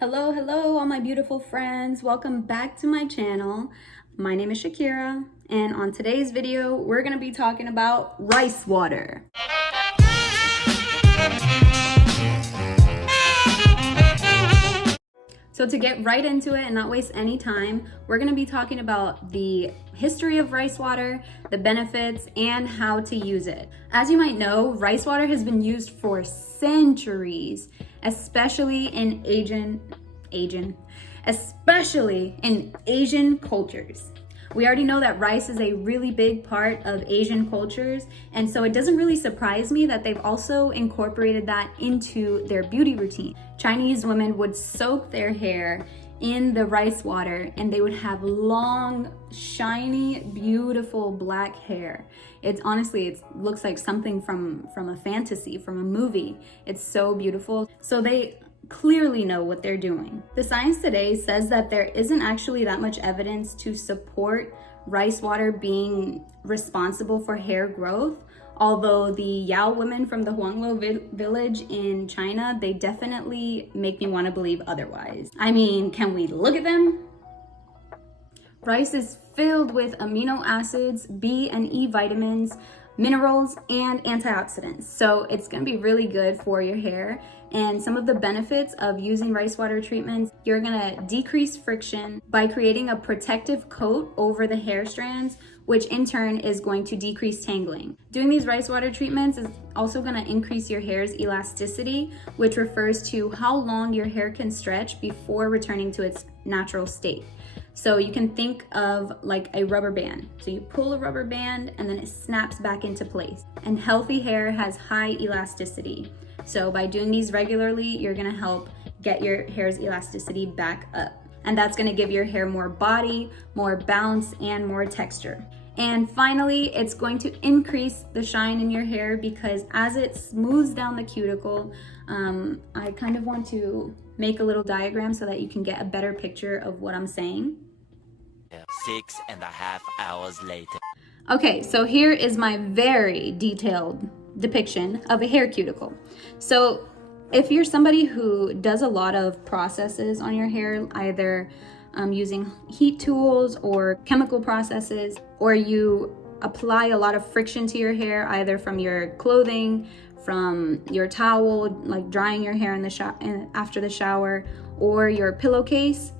Hello, hello, all my beautiful friends. Welcome back to my channel. My name is Shakira, and on today's video, we're gonna be talking about rice water. So to get right into it and not waste any time, we're gonna be talking about the history of rice water, the benefits, and how to use it. As you might know, rice water has been used for centuries, especially in Asian cultures. We already know that rice is a really big part of Asian cultures, and so it doesn't really surprise me that they've also incorporated that into their beauty routine. Chinese women would soak their hair in the rice water and they would have long, shiny, beautiful black hair. It looks like something from a fantasy, from a movie. It's so beautiful. So they clearly know what they're doing. The science today says that there isn't actually that much evidence to support rice water being responsible for hair growth, although the Yao women from the Huanglo village in China, they definitely make me want to believe otherwise. I mean, can we look at them? Rice is filled with amino acids, B and E vitamins, minerals, and antioxidants. So it's gonna be really good for your hair. And some of the benefits of using rice water treatments, you're gonna decrease friction by creating a protective coat over the hair strands, which in turn is going to decrease tangling. Doing these rice water treatments is also gonna increase your hair's elasticity, which refers to how long your hair can stretch before returning to its natural state. So you can think of like a rubber band. So you pull a rubber band and then it snaps back into place. And healthy hair has high elasticity. So by doing these regularly, you're gonna help get your hair's elasticity back up. And that's gonna give your hair more body, more bounce, and more texture. And finally, it's going to increase the shine in your hair because as it smooths down the cuticle, I kind of want to make a little diagram so that you can get a better picture of what I'm saying. 6.5 hours later. Okay, so here is my very detailed depiction of a hair cuticle. So if you're somebody who does a lot of processes on your hair, either using heat tools or chemical processes, or you apply a lot of friction to your hair, either from your clothing, from your towel, like drying your hair in the after the shower, or your pillowcase,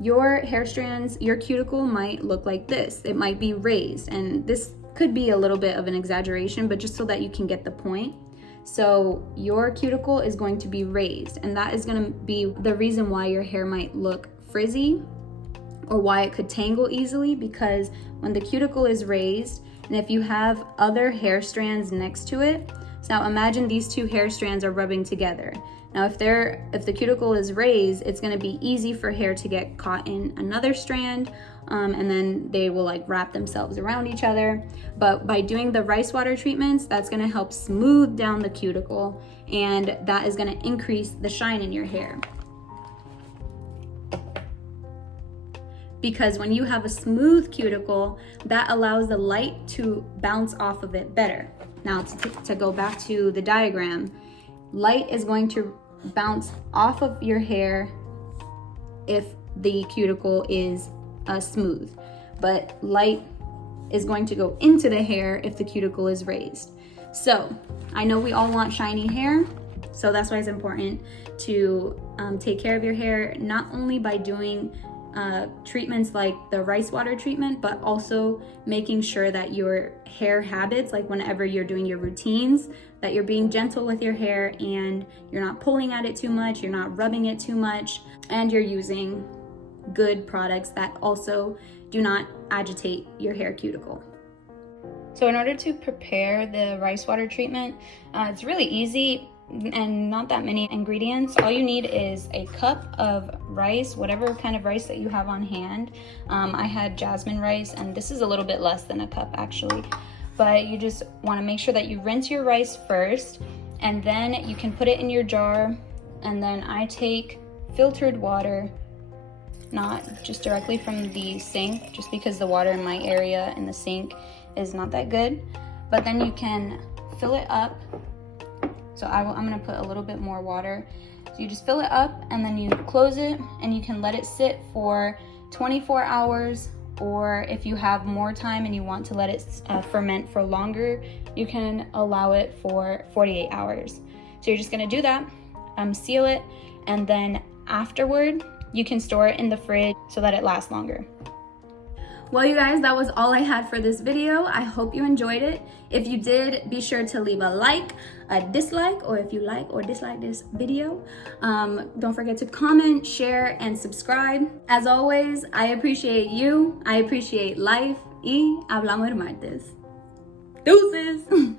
your hair strands, your cuticle might look like this. It might be raised, and this could be a little bit of an exaggeration, but just so that you can get the point. So your cuticle is going to be raised, and that is going to be the reason why your hair might look frizzy or why it could tangle easily, because when the cuticle is raised, and if you have other hair strands next to it, so now imagine these two hair strands are rubbing together. Now if the cuticle is raised, it's gonna be easy for hair to get caught in another strand, and then they will like wrap themselves around each other. But by doing the rice water treatments, that's gonna help smooth down the cuticle, and that is gonna increase the shine in your hair. Because when you have a smooth cuticle, that allows the light to bounce off of it better. Now to go back to the diagram, light is going to bounce off of your hair if the cuticle is smooth, but light is going to go into the hair if the cuticle is raised. So I know we all want shiny hair, so that's why it's important to take care of your hair, not only by doing treatments like the rice water treatment, but also making sure that your hair habits, like whenever you're doing your routines, that you're being gentle with your hair and you're not pulling at it too much, you're not rubbing it too much, and you're using good products that also do not agitate your hair cuticle. So in order to prepare the rice water treatment, it's really easy and not that many ingredients. All you need is a cup of rice, whatever kind of rice that you have on hand. I had jasmine rice, and this is a little bit less than a cup actually. But you just want to make sure that you rinse your rice first, and then you can put it in your jar. And then I take filtered water, not just directly from the sink, just because the water in my area in the sink is not that good. But then you can fill it up. So I'm gonna put a little bit more water, So you just fill it up and then you close it, and you can let it sit for 24 hours, or if you have more time and you want to let it ferment for longer, you can allow it for 48 hours. So you're just gonna do that, seal it, and then afterward, you can store it in the fridge so that it lasts longer. Well, you guys, that was all I had for this video. I hope you enjoyed it. If you did, be sure to leave a like, a dislike, or if you like or dislike this video. Don't forget to comment, share, and subscribe. As always, I appreciate you. I appreciate life. Y hablamos el martes. Deuces!